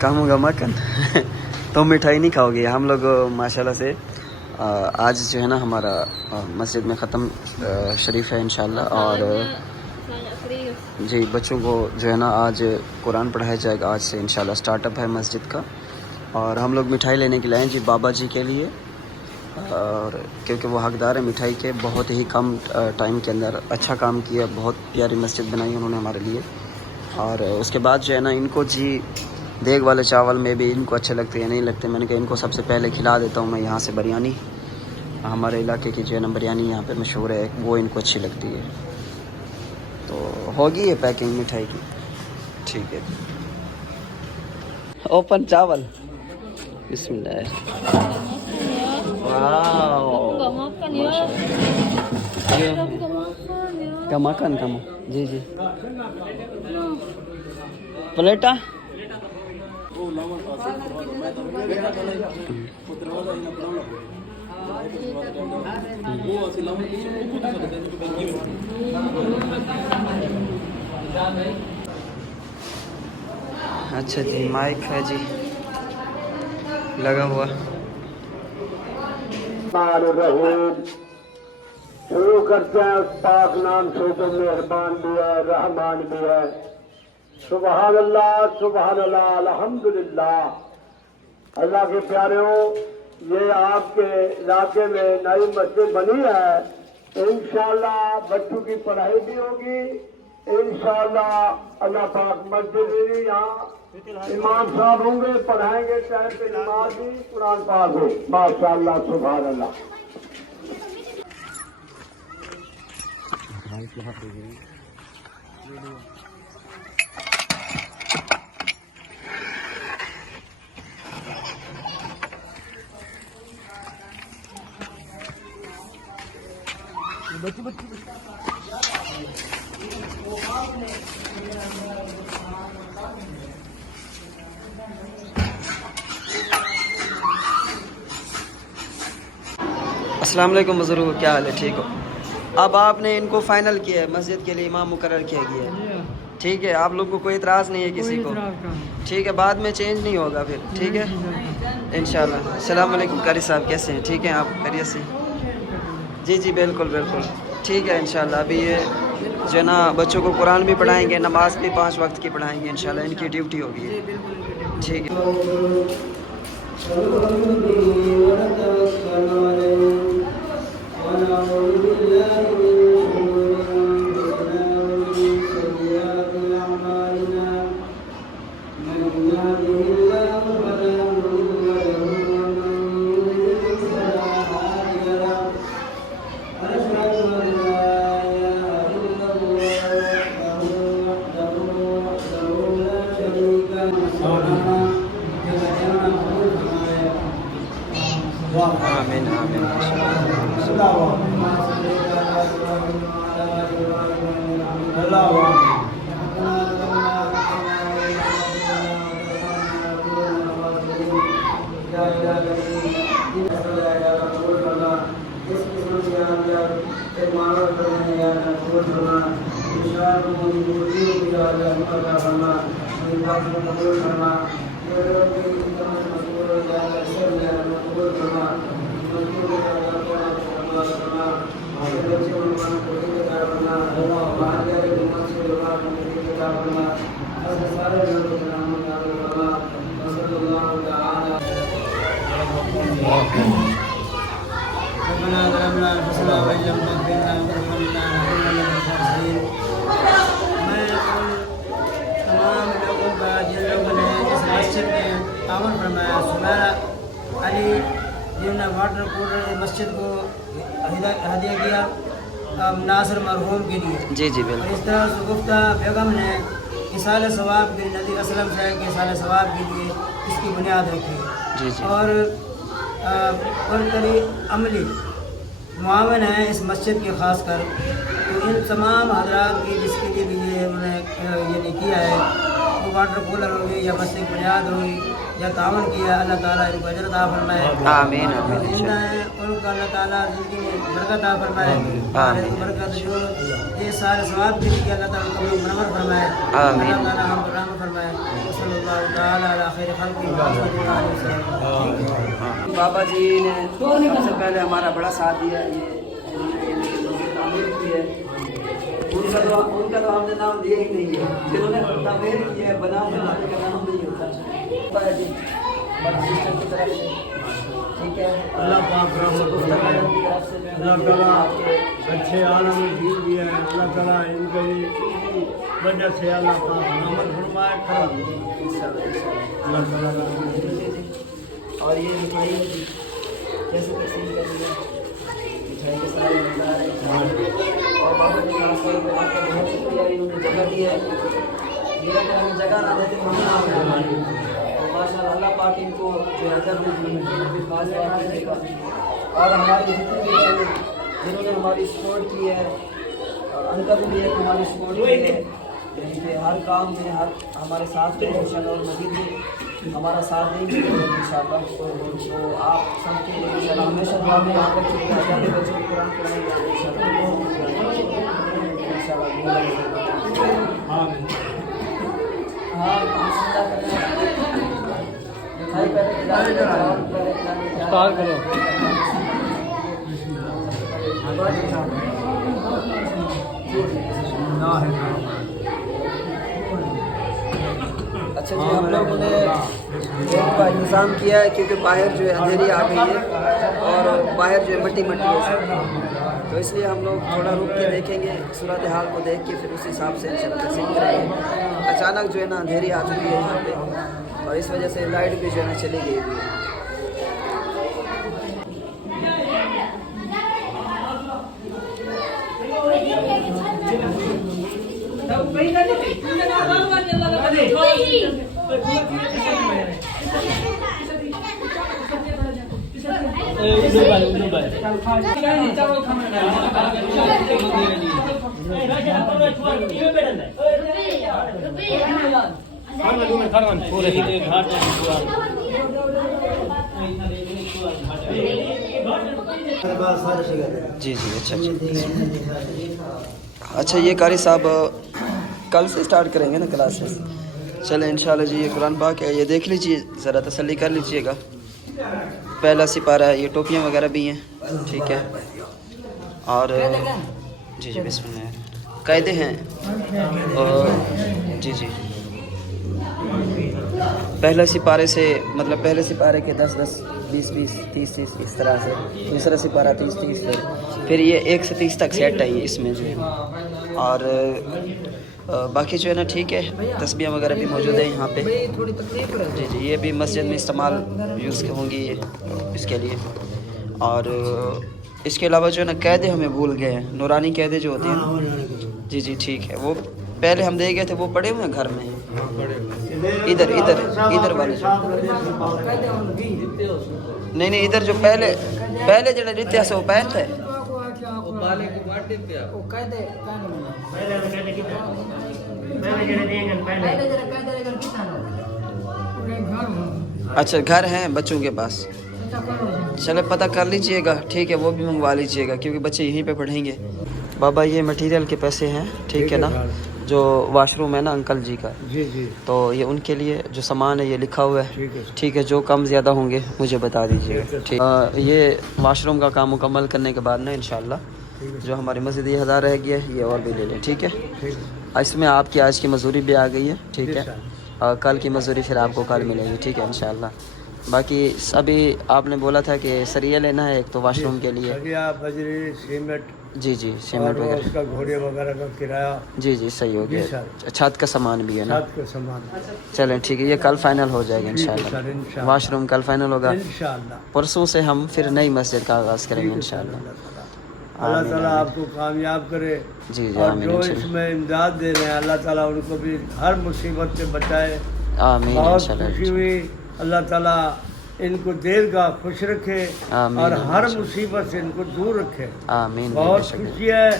کم ہوگا مکن تم مٹھائی نہیں کھاؤ گے. ہم لوگ ماشاءاللہ سے آج جو ہے نا ہمارا مسجد میں ختم شریف ہے انشاءاللہ. اور جی بچوں کو جو ہے نا آج قرآن پڑھایا جائے گا. آج سے انشاءاللہ سٹارٹ اپ ہے مسجد کا. اور ہم لوگ مٹھائی لینے کے لیے آئے جی بابا جی کے لیے. اور کیونکہ وہ حقدار ہے مٹھائی کے. بہت ہی کم ٹائم کے اندر اچھا کام کیا. بہت پیاری مسجد بنائی انہوں نے ہمارے لیے. اور اس کے بعد جو ہے نا ان کو جی دیگ والے چاول میں بھی ان کو اچھے لگتے یا نہیں لگتے. میں نے کہا ان کو سب سے پہلے کھلا دیتا ہوں میں یہاں سے بریانی. ہمارے علاقے کی جو ہے نا بریانی یہاں پہ مشہور ہے, وہ ان کو اچھی لگتی ہے. تو ہوگی یہ پیکنگ مٹھائی کی. ٹھیک ہے. اوپن چاول. بسم اللہ. واو کماکن کم. جی جی پلیٹا. اچھا جی مائک ہے جی لگا ہوا. شروع کرتے ہیں اس پاک نام سے جو مہربان بھی ہے رحمان بھی ہے. سبحان اللہ الحمدللہ. اللہ کے پیاروں, یہ آپ کے علاقے میں نئی مسجد بنی ہے. انشاءاللہ بچوں کی پڑھائی بھی ہوگی. انشاءاللہ اللہ پاک مسجد بھی یہاں امام صاحب ہوں گے, پڑھائیں گے ٹائم پہ نماز بھی قرآن پاک ہو. ماشاءاللہ سبحان اللہ. السلام علیکم بزرگوں, کیا حال ہے؟ ٹھیک ہو؟ اب آپ نے ان کو فائنل کیا ہے, مسجد کے لیے امام مقرر کیا گیا ہے. ٹھیک ہے, آپ لوگوں کو کوئی اعتراض نہیں ہے کسی کو؟ ٹھیک ہے, بعد میں چینج نہیں ہوگا پھر. ٹھیک ہے انشاءاللہ. السلام علیکم قاری صاحب, کیسے ہیں؟ ٹھیک ہیں آپ؟ خیریت سے؟ جی جی بالکل بالکل. ٹھیک ہے انشاءاللہ. ابھی یہ جو ہے نا بچوں کو قرآن بھی پڑھائیں گے, نماز بھی 5 وقت کی پڑھائیں گے انشاءاللہ. ان کی ڈیوٹی ہوگی. ٹھیک ہے. آمین آمین. ربنا ظلمنا انفسنا وان لم تغفر لنا وترحمنا لنكونن من الخاسرين. میں تمام لوگوں کا جن لوگوں نے اس مسجد میں تعاون فرمایا, سمیرا علی جنہوں نے واٹر کولر مسجد کو ہدیہ کیا ناصر مرحوم کے لیے. جی جی بالکل. اس طرح شگفتہ بیگم نے اصال ثواب کے نبی اسلم سے کے اصال ثواب کے لیے اس کی بنیاد رکھی. جی جی. اور قری عملی معاون ہے اس مسجد کے خاص کر. تو ان تمام حضرات کی جس کے لیے بھی یہ انہوں نے یہ کیا ہے, وہ واٹر کولر ہوگی یا مسجد بنیاد ہوگی یا تعاون کیا, اللہ تعالیٰ ان کو اجر عطا فرمائے. آمین آمین. زندہ ہے ان کو اللہ تعالیٰ زندگی میں برکت عطا فرمائے. برکت جو یہ سارے ثواب کے لیے اللہ تعالیٰ کو منور فرمائے. اللہ تعالیٰ ہم کو رحم فرمائے. सल्लल्लाहु ताला अला खैर खल्क़ि मुहम्मद व आलिहि वसल्लम। बाबा जी ने सबसे पहले हमारा बड़ा साथ दिया, ये तामीर की है, उनका तो हमने नाम दिया ही नहीं है, जिन्होंने तामीर किया है बनाने वाले का नाम नहीं होता जी, बड़ी सिस्टर की तरफ से, ठीक है। अल्लाह पाक अल्लाह ताला अच्छे आलम में जीत दिया है, अल्लाह ताला इनके वजह से अल्लाह पाक रहमत फरमाए करम अल्लाह ताला। और ये मिठाई कैसे तकसीम करेंगे, मिठाई के सारे मज़ेदार है। और बाबा जी का बहुत शुक्रिया, इन्होंने जगह दी है, ये अगर हमें जगह ना देते तो हम ना आते। तो माशाअल्लाह अल्लाह पाक इनको जो है देगा। और हमारी जितनी भी हैं, जिन्होंने हमारी सपोर्ट की है, और अंकल भी है हमारी सपोर्ट की है, यहीं पे हर काम में हर हमारे साथ में इंशाअल्लाह, और मज़ीद भी हमारा साथ देंगे इंशाअल्लाह। तो आप सबके लिए इंशाअल्लाह हमेशा दुआ में आप बच्चों को बच्चों को कुरान पढ़ाएंगे इंशाअल्लाह। हाँ मिठाई अच्छा जी, हम लोगों ने का इंतज़ाम किया है क्योंकि बाहर जो है अंधेरी आ गई है और बाहर जो है मट्टी है, तो इसलिए हम लोग थोड़ा रुक के देखेंगे, सूरत हाल को देख के फिर उस हिसाब से इंशाअल्लाह तकसीम करेंगे। अचानक जो है ना अंधेरी आ चुकी है यहाँ पे, और इस वजह से लाइट भी जो है ना चली गई हुई है। जी जी अच्छा ये कारी साहब कल से स्टार्ट करेंगे ना क्लासेस। चलें इंशाल्लाह जी, ये कुरान पाक है, ये देख लीजिए, ज़रा तसल्ली कर लीजिएगा। पहला सिपारा है, ये टोपियाँ वगैरह भी हैं, ठीक है। और जी जी बिस्मिल्लाह कायदे हैं, और जी जी पहले सिपारे से मतलब पहले सिपारे के 10-10, 20-20, 30-30 इस तरह से, दूसरा सिपारा 30-30, फिर ये 1 से 30 तक सेट है ये इसमें जो है। और बाकी जो है ना ठीक है, तस्बीह वगैरह भी मौजूद है यहाँ पे। जी जी ये भी मस्जिद में इस्तेमाल यूज़ होंगी ये इसके लिए। और इसके अलावा जो है ना कैदे हमें भूल गए हैं, नूरानी कैदे जो होती हैं ना, जी जी ठीक है, वो पहले हम दे गए थे, वो पड़े हुए हैं घर में, इधर इधर इधर वाले जो नहीं इधर जो पहले जो रित्या से वो पहनता है अच्छा घर हैं बच्चों के पास, चले पता कर लीजिएगा, ठीक है, वो भी मंगवा लीजिएगा क्योंकि बच्चे यहीं पे पढ़ेंगे। बाबा ये मटेरियल के पैसे हैं, ठीक है ना, जो वाशरूम है ना अंकल जी का, जी जी, तो ये उनके लिए जो सामान है ये लिखा हुआ है, ठीक है, जो कम ज़्यादा होंगे मुझे बता दीजिएगा, ठीक। ये वाशरूम का काम मुकम्मल करने के बाद ना इंशाल्लाह जो हमारी मस्जिद 1000 रह गया है ये और भी ले लें, ठीक है। इसमें आपकी आज की मजदूरी भी आ गई है, ठीक है, कल की मजदूरी फिर आपको कल मिलेगी, ठीक है इंशाल्लाह। बाकी अभी आपने बोला था कि सरिया लेना है एक तो वाशरूम के लिए, बजरी, सीमेंट, जी जी सीमेंट वगैरह, उसका घोड़े वगैरह का किराया, जी जी सही हो गया, छत का सामान भी है ना, छत का सामान। चलें ठीक है, ये कल फाइनल हो जाएगा इंशाल्लाह, वाशरूम कल फाइनल होगा इंशाल्लाह। परसों से हम फिर नई मस्जिद का आगाज़ करेंगे इंशाल्लाह। अल्लाह ताला आपको कामयाब करे, जी जी और आमीन जो इंशाल्लाह, इसमें इमदाद दे रहे हैं अल्लाह ताला उनको भी हर मुसीबत से बचाए। आमीन बहुत इंशाल्लाह, खुशी हुई, अल्लाह ताला इनको देरगाह खुश रखे आमीन और हर इंशाल्लाह, मुसीबत से इनको दूर रखे। आमीन। बहुत खुशी है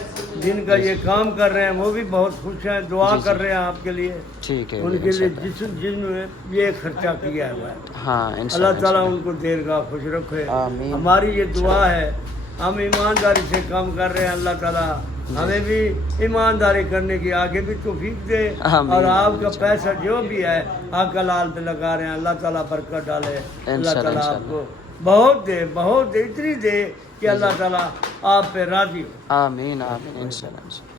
जिनका ये काम कर रहे हैं, वो भी बहुत खुश हैं, दुआ जी, जी। कर रहे हैं आपके लिए, ठीक है उनके लिए इंशाल्लाह। जिन्होंने ये खर्चा किया हुआ है, हाँ अल्लाह इंशाल्लाह ताला इंशाल्लाह। उनको देरगाह खुश रखे। आमीन। हमारी ये दुआ है, हम ईमानदारी से काम कर रहे हैं, अल्लाह ताला ہمیں بھی ایمانداری کرنے کی آگے بھی توفیق دے آمین۔ اور آپ کا پیسہ جو بھی ہے حق حلال پہ لگا رہے ہیں اللہ تعالیٰ برکت ڈالے اللہ انشاءاللہ، تعالیٰ آپ انشاءاللہ۔ کو بہت دے اتنی دے کہ اللہ تعالیٰ آپ پہ راضی ہو آمین آمین انشاءاللہ انشاءاللہ۔